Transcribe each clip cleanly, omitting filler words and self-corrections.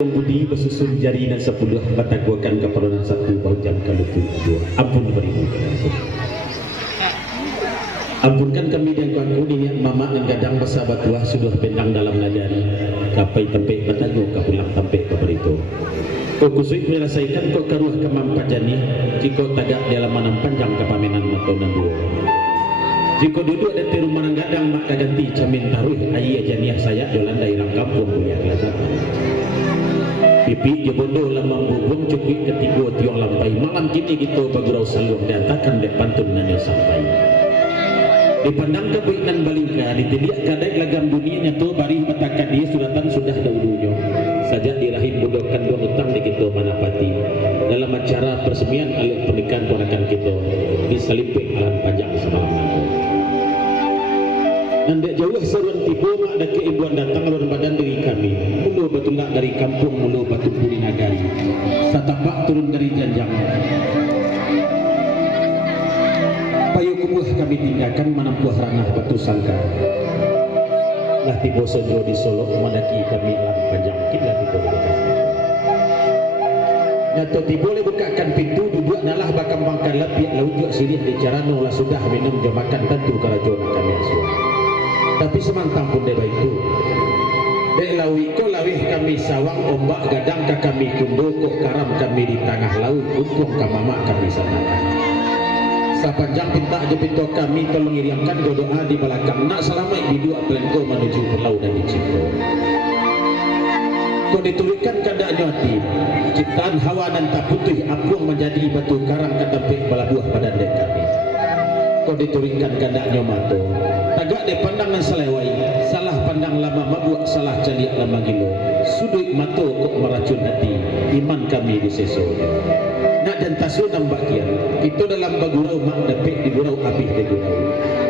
Budi bersusun jari dan 10 bataguakan keperluan 1 bau jam kalau 2 ampun beribu ampunkan kami dan kawanku niat mama anggadang bersahabat tua sudah bendang dalam najari kapai tempe batagu kapulang tempe keberito kusui menyelesaikan kok karuah kemampajani jika tagak dalam manam panjang kepamenan matonan dua jika duduk ada tiru mananggadang mak kaganti camin taruh ayi ajaniah saya jalan daerah kampung kuliah kelazatan pipi je bodoh lamang bubung cukik ketiga tiong lampai malam kini kita bagurau salung dan takkan dek pantun nanya sampai dipandang kebuik nan balingka ditiliak kadai lagam dunia tu bari matakan dia suratan sudah dahulunya saja dirahim bodoh kandung utang di kita manapati dalam acara persemian alih pernikahan ponakan kita diselipik alam panjang semalam nanti nandek jauh seruan tiba mak ada keibuan datang lawan badan diri kami mulu betulak dari kampung mulu batu puri nagari satapak turun dari janjang payu kubuh kami tinggalkan menempuh ranah batu sangka lah tiba sojo di Solo mendaki kami alam panjang kita tiba Nato tiba boleh bukakan pintu duduk nalah bakam bangkan lepiak laut juga sirih di carano lah sudah minum jamakan tentu kerajaan kami asuh tapi semantang pun dia baik itu dek lawi ko lawih kami sawang ombak gadang ka kami kundo kok karam kami di tengah laut untung ka mama kami sana sapanjang pinta aja pintu kami tolong iriamkan doa di belakang nak selama di dua pelengko menuju pulau dan di Cipto kau dituliskan kada nyoti ciptaan hawa dan tak putih apung menjadi batu karang ketempik bala buah badan dek kami kau dituliskan kada nyomato tagak de pandangan selewai salah pandang lama mabuk salah caliak lama gilo sudut mato kok meracun hati iman kami diseso nak dan tasu nambah kian itu dalam bagurau mak depek di gurau abih de gurau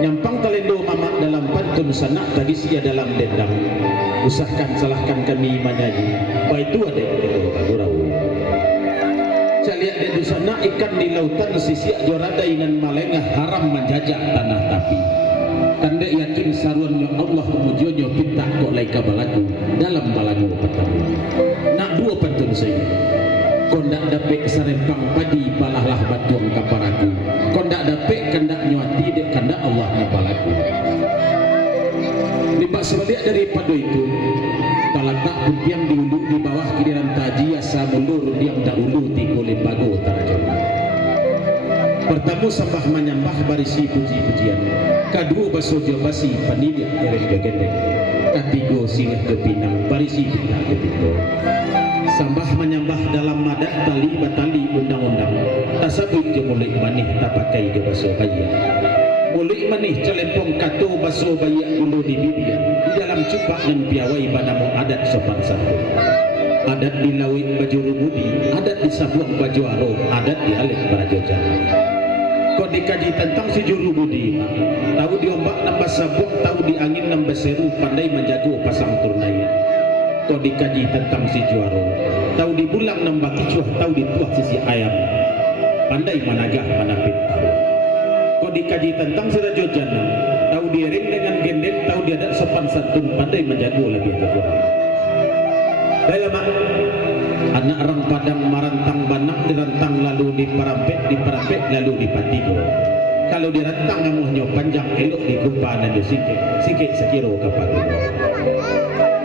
nyampang talendo mamak dalam pantun sanak tadi sia dalam dendang usahkan salahkan kami manyaji baik tu ada de bagurau caliak de dusana ikan di lautan sisiak joradai nan malengah haram menjajak tanah tapi tanda yakin saruan yang Allah memujonya pinta kok laika balaku dalam balagu petang nak dua pantun saya kondak dapek sarempang padi balahlah batuang kaparaku kondak dapek kandak nyuati dek kandak Allah na balaku limbak sebalik daripada itu balak pun yang diuluk di bawah kiriran taji asa mundur yang dahulu tiga lembago tarajan pertama sembah menyembah barisi puji-pujian kedua basojo basi panidia ereh gegendek ketiga singgah ke pinang barisi pinang ke pintu sembah menyembah dalam madat tali batali undang-undang tasabut je mulai manih tak pakai ke baso bayi mulai manih celempong kato baso bayi ulu di bibir di dalam cupak dan piawai banamu adat sopan santun adat di lawit baju rumudi adat di sabuang baju aro adat di alik barajo jalan kau dikaji tentang si juru budi tahu diombak nambah sabuk tahu di angin nambah seru pandai menjago pasang turnai kau dikaji tentang si juaro tahu di bulang nambah kicuah tahu di tuah sisi ayam pandai managah manapit tahu kau dikaji tentang si rajo jana tahu di ring dengan gendeng tahu di adat sopan santun pandai menjago lebih agak kurang dalam anak orang padang marantang banang dirantang lalu diperampek lalu dipatigo kalau dirantang amuhnya panjang elok digumpa dan sikit sekiro kapatigo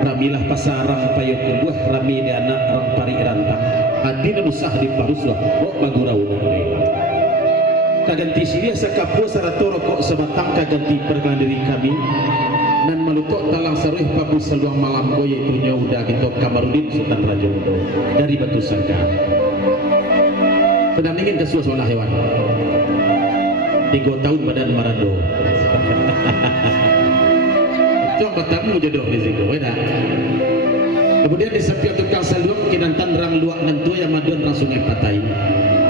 ramilah pasarang payung kubuh rami di anak orang pari rantang hati dan usah diparuslah kok bagurau nangai kaganti silia sakapu sarato rokok sebatang kaganti perkelan diri kami dan melutok talang saruh pabu seluang malam boye punya udah gitu Kamarudin Sultan Raja Udo dari Batu Sangka sedang ingin kesuas warna hewan 3 tahun badan marando coba tamu jodoh di situ kemudian di sepiak tukang saluang kinan tandrang luak nentu yang madun langsung empatai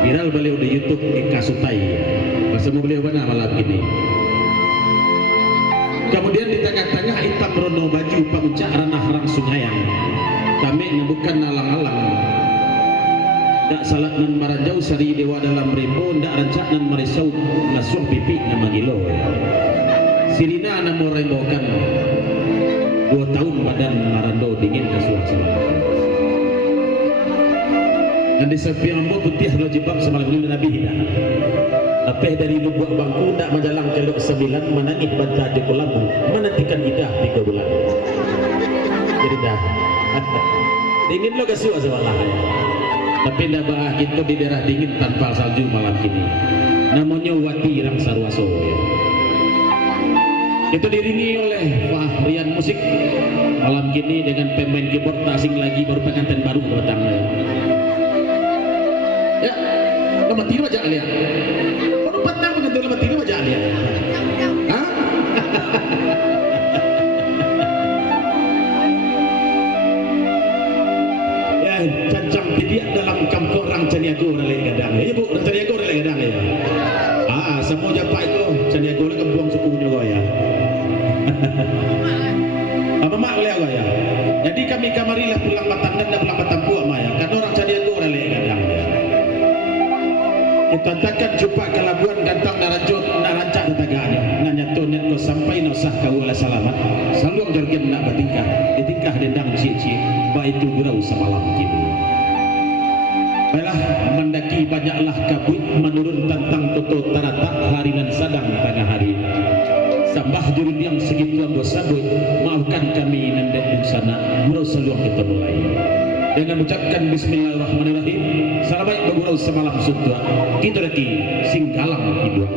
viral beliau di YouTube Kasutai bersama beliau benar malam ini kemudian di tengah-tengah hitam rono baju pamucak ranah rang sungayang kami bukan alang-alang tak salat nan marajau sari dewa dalam rimbo ndak rancak nan merisau nasuh pipi nama gilo sirina namo rembokan 2 tahun badan marando dingin kasuah selamat Nanti sepi ambo putih lo jebak semalam ini Nabi hidah. Apeh dari lubuk bangku tak menjalang kelok 9 menangis bantah di kolambu menantikan hidah 3 bulan. Jadi dah. Dingin lo kasih wasawalah. Tapi ndak bah kita di daerah dingin tanpa salju malam ini. Namanya Wati Rang Sarwaso. Itu diringi oleh Fahrian Musik malam kini dengan pemain keyboard tak asing lagi baru pengantin baru datang. Ya, lama tidur aja kalian. Baru petang pengantin lama tidur aja kalian. Hah? Ya, cancang tidiak dalam kampung orang Caniago oleh gadang. Ya bu, orang Caniago oleh gadang ya. Semua japak itu Caniago oleh kampung sukunya kau ya. Apa mak leh kau ya. Jadi kami kamarilah pulang batang dan pulang batang puak maya. Karena orang Caniago oleh gadang. Kita takkan jumpa kelabuan gantang naranjut narancak dataganya. Nanya tunet kau sampai nosah kau oleh salamat. Saluang jargen nak bertingkah. Ditingkah dendang cie-cie. Baik itu gurau semalam kini. Baiklah, mendaki banyaklah kabut menurun tentang toto taratak hari dan sadang tengah hari. Sambah jurun yang segitu ambo sabut, maafkan kami nendek sana, gurau seluang kita mulai. Dengan mengucapkan Bismillahirrahmanirrahim, salam baik bergurau semalam suntua, kita lagi singgalang hidup.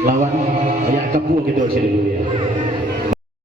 lawan kayak kebu gitu sih dulu ya.